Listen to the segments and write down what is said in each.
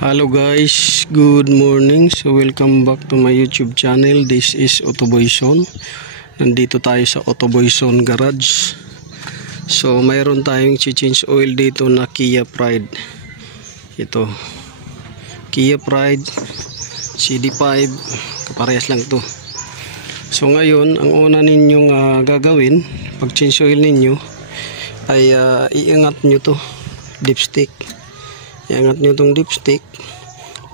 Hello guys, good morning. So welcome back to my YouTube channel. This is Autoboyson. Nandito tayo sa Autoboyson Garage. So mayroon tayong change oil dito na Kia Pride. Ito Kia Pride CD5, kaparehas lang to. So ngayon ang una ninyong gagawin pag change oil ninyo ay iangat nyo to dipstick. Iangat nyo tong dipstick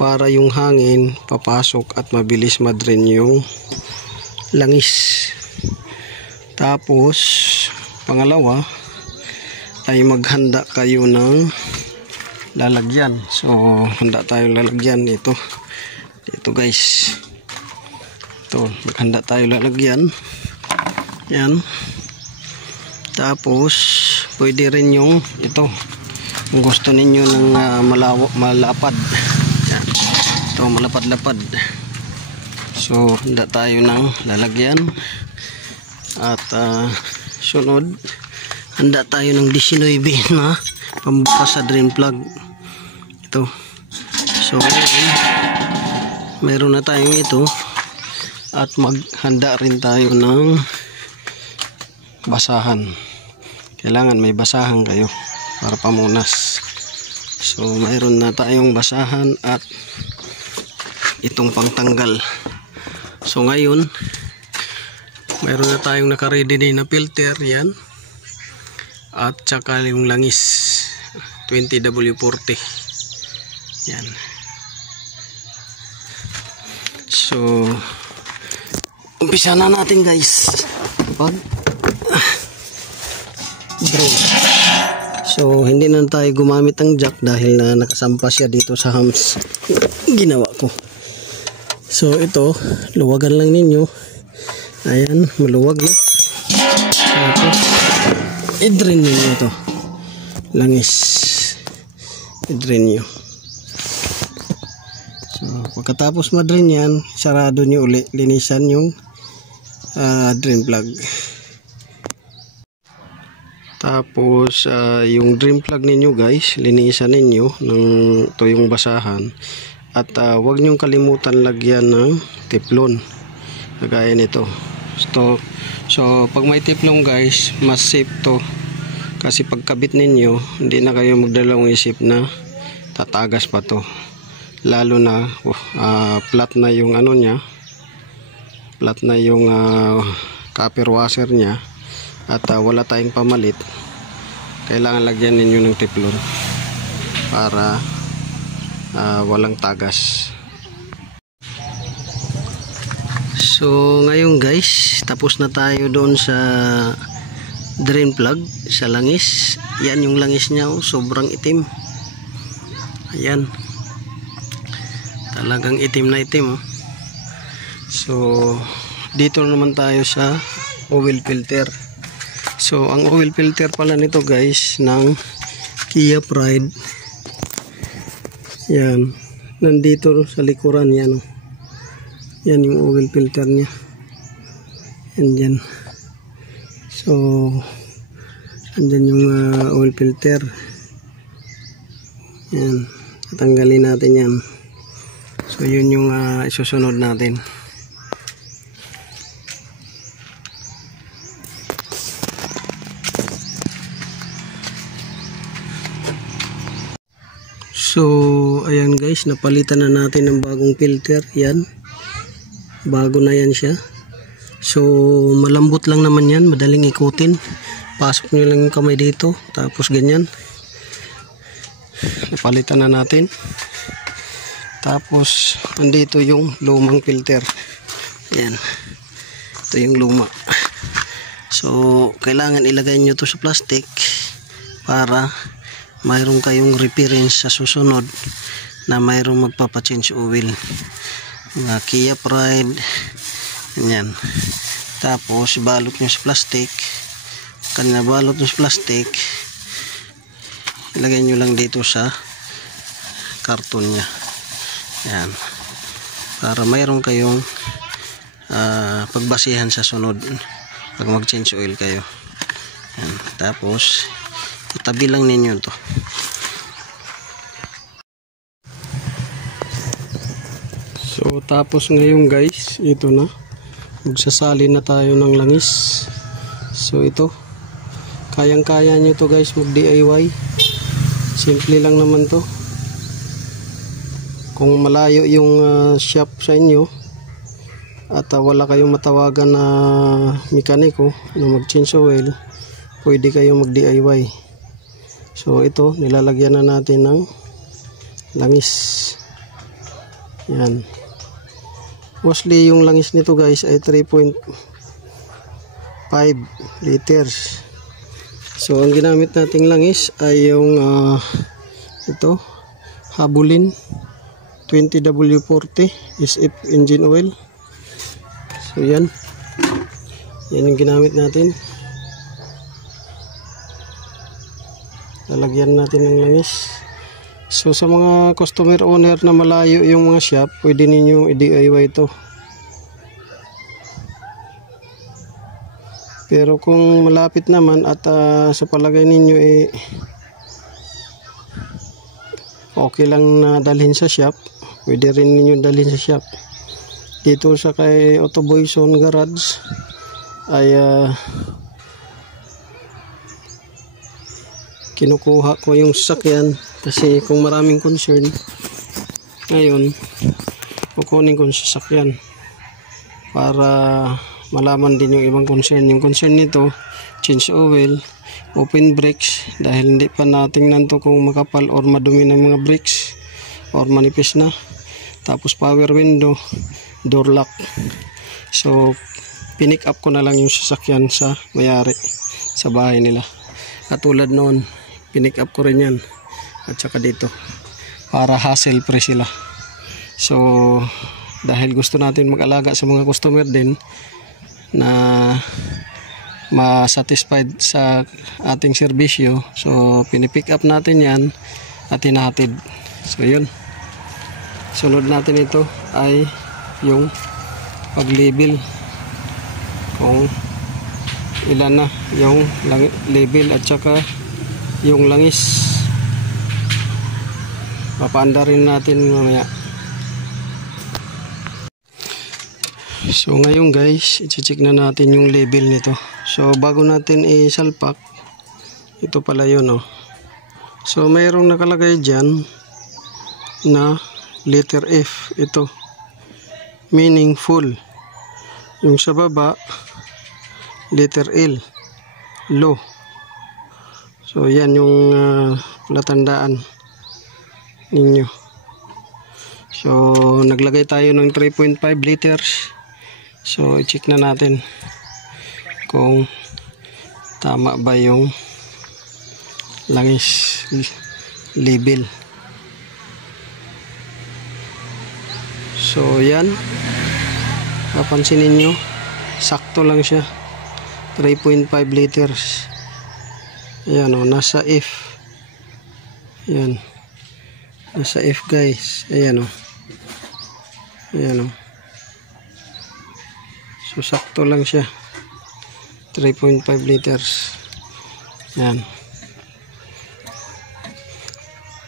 para yung hangin papasok at mabilis ma-drain yung langis. Tapos pangalawa ay maghanda kayo ng lalagyan. So handa tayong lalagyan ito guys. Ito, maghanda tayo lalagyan. Yan. Tapos pwede rin yung ito kung gusto ninyo ng malapad. Yan. Ito malapad-lapad. So handa tayo ng lalagyan. At sunod handa tayo ng 19 na pambukas sa drain plug. Ito. So meron na tayong ito. At maghanda rin tayo ng basahan. Kailangan may basahan kayo para pamunas. So mayroon na tayong basahan at itong pangtanggal. So ngayon mayroon na tayong naka-ready din na filter, yan, at saka yung langis 20W40. Yan. So umpisa na natin guys. Kapag so hindi na tayo gumamit ng jack dahil na nakasampa siya dito sa hams ginawa ko. So ito luwagan lang ninyo. Ayan, maluwag na. Tapos i-drain ninyo ito langis, i-drain nyo. So pagkatapos ma-drain yan, sarado nyo uli, linisan yung drain plug. Tapos yung drain plug ninyo guys, linisan ninyo ng ito yung basahan. At huwag nyong kalimutan lagyan ng teflon kagaya nito. So pag may teflon guys, mas safe to. Kasi pagkabit ninyo, hindi na kayo magdalawang isip na tatagas pa to. Lalo na flat na yung ano nya, flat na yung copper washer nya. At wala tayong pamalit, kailangan lagyan ninyo ng teflon para walang tagas. So ngayon guys, tapos na tayo doon sa drain plug, sa langis. Yan yung langis nya, sobrang itim. Ayan, talagang itim na itim. So dito naman tayo sa oil filter. So ang oil filter pala nito guys ng Kia Pride, yan, nandito sa likuran yan. Yan yung oil filter nya. Yan dyan. So andyan yung oil filter. Yan, tatanggalin natin yan. So yun yung isusunod natin. So ayan guys, napalitan na natin ng bagong filter. Yan, bago na yan siya. So malambot lang naman yan, madaling ikutin. Pasok nyo lang yung kamay dito, tapos ganyan, napalitan na natin. Tapos andito yung lumang filter. Yan, ito yung luma. So kailangan ilagay nyo to sa plastic para mayroon kayong reference sa susunod na mayroong magpapa-change oil. Mga Kia Pride, yan. Tapos balot nyo sa plastic. Kanina balot nyo sa plastic, ilagay nyo lang dito sa karton nya. Yan, para mayroon kayong pagbasihan sa sunod pag mag-change oil kayo. Yan. Tapos itabi lang ninyo to. So tapos ngayon guys, ito na, magsasali na tayo ng langis. So ito, kayang-kaya nyo to guys mag DIY. Simple lang naman to. Kung malayo yung shop sa inyo at wala kayong matawagan na mekaniko na mag change oil, pwede kayong mag DIY. So ito, nilalagyan na natin ng langis. Yan. Mostly yung langis nito guys ay 3.5 liters. So ang ginamit nating langis ay yung ito, Habulin 20W40 SF engine oil. So yan yung ginamit natin. Lalagyan natin ng langis. So sa mga customer owner na malayo yung mga shop, pwede ninyo i-DIY ito. Pero kung malapit naman at sa palagay ninyo okay lang na dalhin sa shop, pwede rin ninyo dalhin sa shop. Dito sa kay Otoboyson Garage ay kinukuha ko yung sasakyan kasi kung maraming concern ngayon, kukunin ko yung sasakyan para malaman din yung ibang concern. Yung concern nito, change oil, open brakes, dahil hindi pa natingnan to kung makapal or madumi ng mga brakes or manipis na. Tapos power window, door lock. So pinick up ko na lang yung sasakyan sa mayari sa bahay nila. Katulad noon, pinick up ko rin yan at saka dito para hassle free sila. So dahil gusto natin mag-alaga sa mga customer din na ma-satisfied sa ating serbisyo, so pinipick up natin yan at hinahatid. So yun, sunod natin ito ay yung pag-label, kung ilan na yung label at saka yung langis. Papaanda rin natin mamaya. So ngayon guys, i-check na natin yung label nito. So bago natin isalpak, ito pala yun oh. So mayroong nakalagay dyan na letter F, ito, meaning full. Yung sa baba, letter L, low. So yan yung palatandaan ninyo. So naglagay tayo ng 3.5 liters. So i-check na natin kung tama ba yung langis label. So yan, papansinin nyo, sakto lang siya, 3.5 liters. Ayan o, nasa F. Ayan, nasa F guys. Ayan o, ayan o. So sakto lang siya, 3.5 liters. Yan.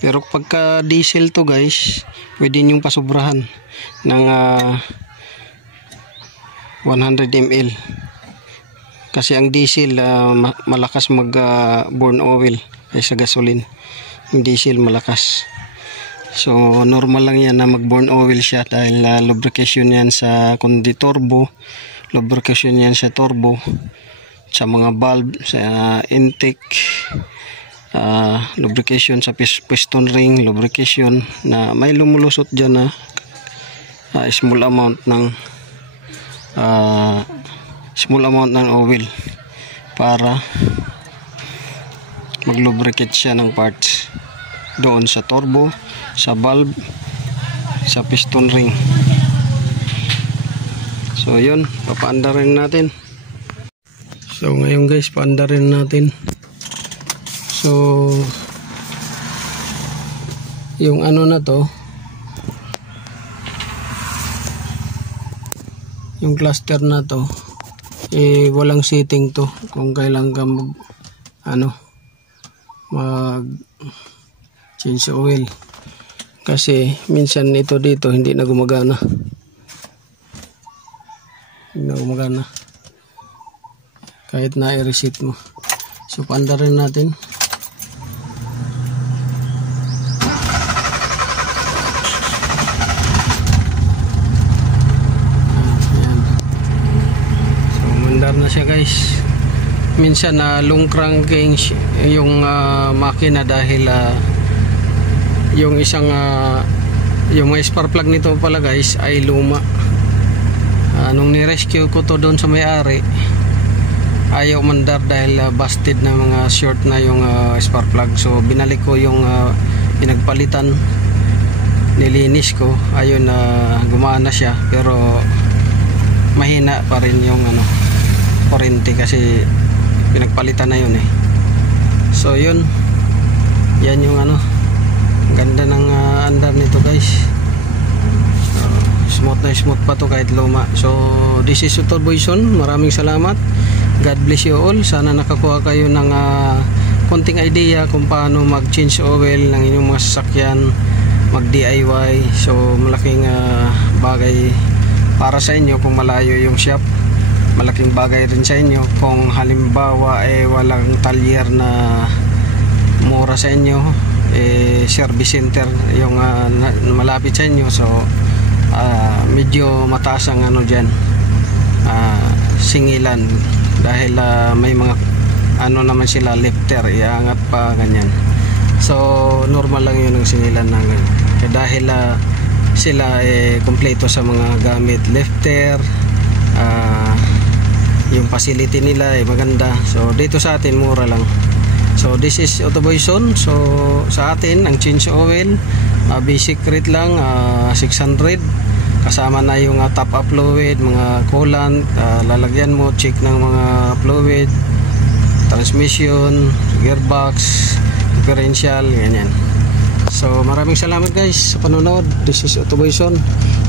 Pero pagka diesel to guys, pwede nyong pasubrahan ng 100 ml. Kasi ang diesel malakas mag burn oil kaysa gasoline. Yung diesel malakas. So normal lang yan na mag burn oil siya dahil lubrication yan sa kundi turbo, lubrication yan sa turbo, sa mga valve, sa intake, lubrication sa piston ring, lubrication na may lumulusot dyan na small amount ng oil para mag-lubricate siya ng parts doon sa turbo, sa valve, sa piston ring. So yun, papaanda rin natin. So ngayon guys, paanda rin natin. So yung ano na to, yung cluster na to, walang setting to kung kailan ka mag change oil. Kasi minsan ito dito hindi na gumagana. Hindi na gumagana. Kahit na i-reset mo. So paanda rin natin. Ayan. So mandar na siya guys. Minsan long cranking yung makina dahil yung isang yung mga spark plug nito pala guys ay luma. Nung ni-rescue ko to doon sa may-ari, ayaw mandar dahil busted na mga short na yung spark plug. So binalik ko yung pinagpalitan, nilinis ko, ayun gumana siya, pero mahina pa rin yung kurente kasi pinagpalitan na yun eh. So yun, yan yung ganda ng andar nito guys. Smooth na smooth pa to kahit luma. So this is Otoboyson. Maraming salamat. God bless you all. Sana nakakuha kayo ng konting idea kung paano mag change oil ng inyong mga sasakyan, mag DIY. So malaking bagay para sa inyo kung malayo yung shop. Malaking bagay rin sa inyo kung halimbawa walang talyer na mura sa inyo, service center yung malapit sa inyo. So medyo mataas ang dyan, singilan dahil may mga naman sila lifter, iangat pa ganyan. So normal lang yun ang singilan ng dahil sila kompleto sa mga gamit, lifter, yung facility nila maganda. So dito sa atin mura lang. So this is Otoboyson. So sa atin ang change oil basic rate lang 600, kasama na yung top up fluid, mga coolant, lalagyan mo, check ng mga fluid, transmission, gearbox, differential, ganyan. So maraming salamat guys sa panonood. This is Otoboyson.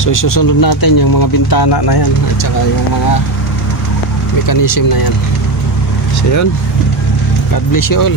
So isusunod natin yung mga bintana na yan at saka yung mga mechanism na yan. So yun, God bless you all.